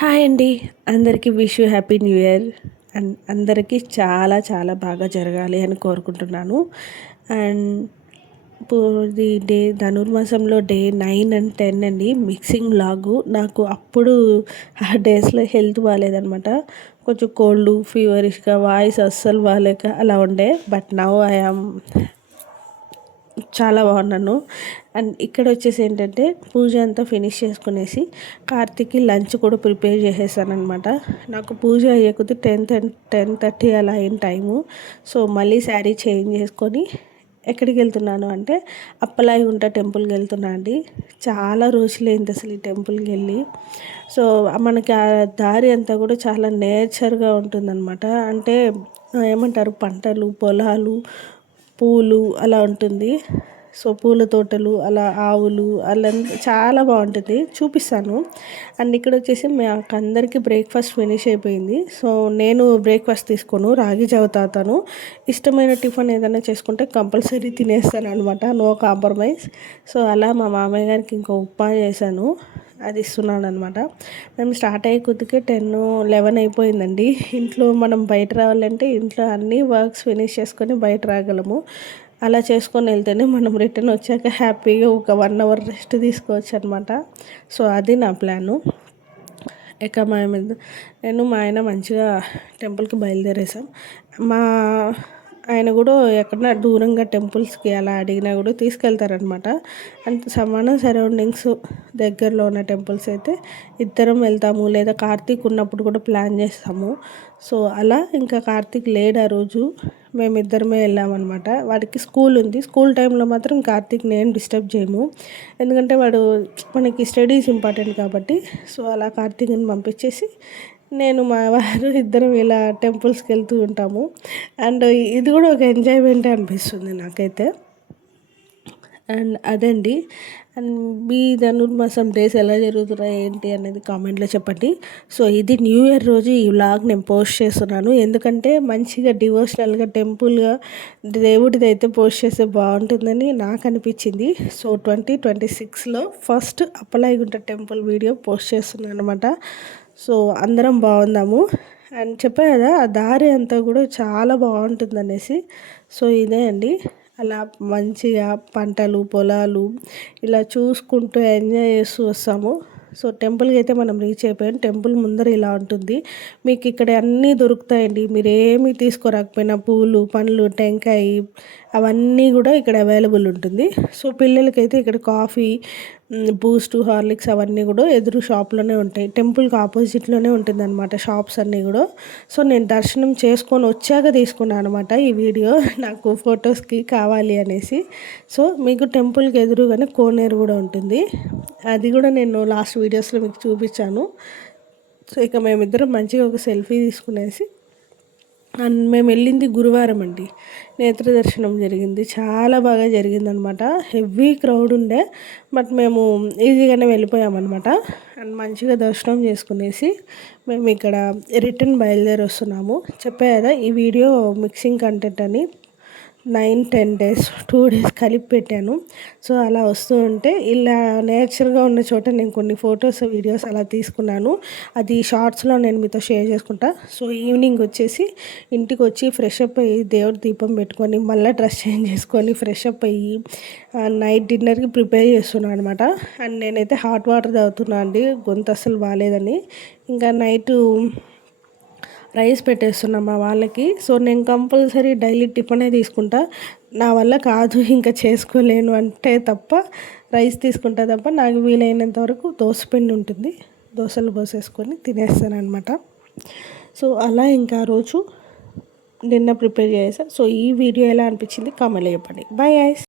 Hi అండి. అందరికీ wish you happy new year. And అందరికీ చాలా చాలా బాగా జరగాలి అని కోరుకుంటున్నాను. అండ్ ఇప్పుడు డే ధనుర్మాసంలో డే 9 అండ్ 10 అండి మిక్సింగ్ లాగు. నాకు అప్పుడు ఆ డేస్లో హెల్త్ బాగాలేదనమాట. కొంచెం కోల్డ్ ఫీవరిష్గా వాయిస్ అస్సలు బాగాలేక అలా ఉండే. బట్ నౌ ఐ యామ్ చాలా బాగున్నాను. అండ్ ఇక్కడ వచ్చేసి ఏంటంటే పూజ అంతా ఫినిష్ చేసుకునేసి కార్తీక్కి లంచ్ కూడా ప్రిపేర్ చేసేసాను అనమాట. నాకు పూజ అయ్యే కొద్ది 10:30 అలా అయిన టైము. సో మళ్ళీ శారీ చేంజ్ చేసుకొని ఎక్కడికి వెళ్తున్నాను అంటే అప్పలాయిగుంట టెంపుల్కి వెళ్తున్నా అండి. చాలా రోజులైంది అసలు ఈ టెంపుల్కి వెళ్ళి. సో మనకి ఆ దారి అంతా కూడా చాలా నేచర్గా ఉంటుందన్నమాట. అంటే ఏమంటారు, పంటలు పొలాలు పూలు అలా ఉంటుంది. సో పూల తోటలు అలా ఆవులు అలా చాలా బాగుంటుంది, చూపిస్తాను. అండ్ ఇక్కడ వచ్చేసి మాకు అందరికీ బ్రేక్ఫాస్ట్ ఫినిష్ అయిపోయింది. సో నేను బ్రేక్ఫాస్ట్ తీసుకోను, రాగి జావ తాగుతాను. ఇష్టమైన టిఫిన్ ఏదైనా చేసుకుంటే కంపల్సరీ తినేస్తాను అనమాట, నో కాంప్రమైజ్. సో అలా మా మామయ్య గారికి ఇంకో ఉప్మా చేశాను, అది ఇస్తున్నాను అనమాట. మేము స్టార్ట్ అయ్యే కొద్దికే 10-11 అయిపోయిందండి. ఇంట్లో మనం బయట రావాలంటే ఇంట్లో అన్ని వర్క్స్ ఫినిష్ చేసుకొని బయట రాగలము. అలా చేసుకొని వెళ్తేనే మనం రిటర్న్ వచ్చాక హ్యాపీగా ఒక 1 అవర్ రెస్ట్ తీసుకోవచ్చు అనమాట. సో అది నా ప్లాను. ఇక నేను మా ఆయన మంచిగా టెంపుల్కి బయలుదేరేసాం. మా ఆయన కూడా ఎక్కడన్నా దూరంగా టెంపుల్స్కి అలా అడిగినా కూడా తీసుకెళ్తారనమాట. అంత సమాన సరౌండింగ్స్ దగ్గరలో ఉన్న టెంపుల్స్ అయితే ఇద్దరం వెళ్తాము, లేదా కార్తీక్ ఉన్నప్పుడు కూడా ప్లాన్ చేస్తాము. సో అలా ఇంకా కార్తీక్ లేడు ఆ రోజు, మేమిద్దరమే వెళ్ళామన్నమాట. వాడికి స్కూల్ ఉంది, స్కూల్ టైంలో మాత్రం కార్తీక్ నేను డిస్టర్బ్ చేయము, ఎందుకంటే వాడు మనకి స్టడీస్ ఇంపార్టెంట్ కాబట్టి. సో అలా కార్తీక్ని పంపించేసి నేను మా వారు ఇద్దరం ఇలా టెంపుల్స్కి వెళ్తూ ఉంటాము. అండ్ ఇది కూడా ఒక ఎంజాయ్మెంటే అనిపిస్తుంది నాకైతే. అండ్ అదండి. అండ్ మీ ధనుర్మాసం డేస్ ఎలా జరుగుతున్నాయి ఏంటి అనేది కామెంట్లో చెప్పండి. సో ఇది న్యూ ఇయర్ రోజు ఈ వ్లాగ్ నేను పోస్ట్ చేస్తున్నాను, ఎందుకంటే మంచిగా డివోషనల్గా టెంపుల్గా దేవుడిది అయితే పోస్ట్ చేస్తే బాగుంటుందని నాకు అనిపించింది. సో 2026లో first Appalayagunta temple video post చేస్తున్నాను అనమాట. సో అందరం బాగుందాము. అండ్ చెప్పా కదా ఆ దారి అంతా కూడా చాలా బాగుంటుంది అనేసి. సో ఇదే అండి, అలా మంచిగా పంటలు పొలాలు ఇలా చూసుకుంటూ ఎంజాయ్ చేస్తూ వస్తాము. సో టెంపుల్కి అయితే మనం రీచ్ అయిపోయాం. టెంపుల్ ముందర ఇలా ఉంటుంది, మీకు ఇక్కడ అన్నీ దొరుకుతాయండి. మీరు ఏమీ తీసుకోరాకపోయినా పూలు పండ్లు టెంకాయ అవన్నీ కూడా ఇక్కడ అవైలబుల్ ఉంటుంది. సో పిల్లలకైతే ఇక్కడ కాఫీ బూస్ట్ హార్లిక్స్ అవన్నీ కూడా ఎదురు షాప్లోనే ఉంటాయి. టెంపుల్కి ఆపోజిట్లోనే ఉంటుంది అనమాట షాప్స్ అన్నీ కూడా. సో నేను దర్శనం చేసుకొని వచ్చాక తీసుకున్నాను అనమాట ఈ వీడియో, నాకు ఫొటోస్కి కావాలి అనేసి. సో మీకు టెంపుల్కి ఎదురుగానే కోనేరు కూడా ఉంటుంది, అది కూడా నేను లాస్ట్ వీడియోస్లో మీకు చూపించాను. సో ఇక మేమిద్దరం మంచిగా ఒక సెల్ఫీ తీసుకునేసి, అండ్ మేము వెళ్ళింది గురువారం అండి. నేత్ర దర్శనం జరిగింది, చాలా బాగా జరిగిందనమాట. హెవీ క్రౌడ్ ఉండే, బట్ మేము ఈజీగానే వెళ్ళిపోయామన్నమాట. అండ్ మంచిగా దర్శనం చేసుకునేసి మేము ఇక్కడ రిటర్న్ బయలుదేరి వస్తున్నాము. చెప్పా కదా ఈ వీడియో మిక్సింగ్ కంటెంట్ అని 9-10 డేస్ 2 డేస్ కలిపి పెట్టాను. సో అలా వస్తూ ఉంటే ఇలా నేచర్గా ఉన్న చోట నేను కొన్ని ఫొటోస్ వీడియోస్ అలా తీసుకున్నాను, అది షార్ట్స్లో నేను మీతో షేర్ చేసుకుంటా. సో ఈవినింగ్ వచ్చేసి ఇంటికి వచ్చి ఫ్రెష్ అప్ అయ్యి దేవుడి దీపం పెట్టుకొని మళ్ళీ డ్రెస్ చేంజ్ చేసుకొని ఫ్రెష్ అప్ అయ్యి నైట్ డిన్నర్కి ప్రిపేర్ చేస్తున్నాను అనమాట. అండ్ నేనైతే హాట్ వాటర్ తాగుతున్నా అండి, గొంతు అస్సలు బాగాలేదని. ఇంకా నైటు రైస్ పెట్టేస్తున్నాం మా వాళ్ళకి. సో నేను కంపల్సరీ డైలీ టిఫినే తీసుకుంటా, నా వల్ల కాదు ఇంకా చేసుకోలేను అంటే తప్ప రైస్ తీసుకుంటా తప్ప. నాకు వీలైనంత వరకు దోసపిండి ఉంటుంది, దోశలు పోసేసుకొని తినేస్తాను అనమాట. సో అలా ఇంకా రోజు డిన్నర్ ప్రిపేర్ చేసా. సో ఈ వీడియో ఎలా అనిపించింది కామెంట్లో చెప్పండి. Bye guys.